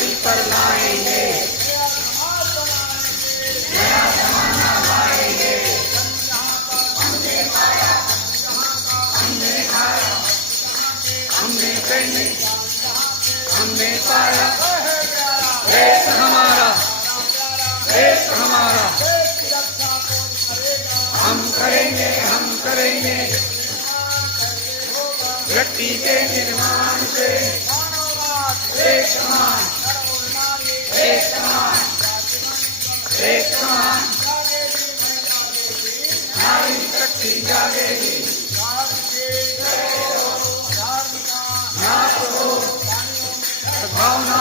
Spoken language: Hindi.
धरती पर लाएंगे, नया जमाना लाएंगे। हमने खाया, हमने पहने, हमने पाया। देश हमारा, देश हमारा, हम करेंगे, हम करेंगे। व्यक्ति के निर्माण से एक समान, एक समान, एक समान नारी शक्ति जागेगी। ना तो हो सद्भावना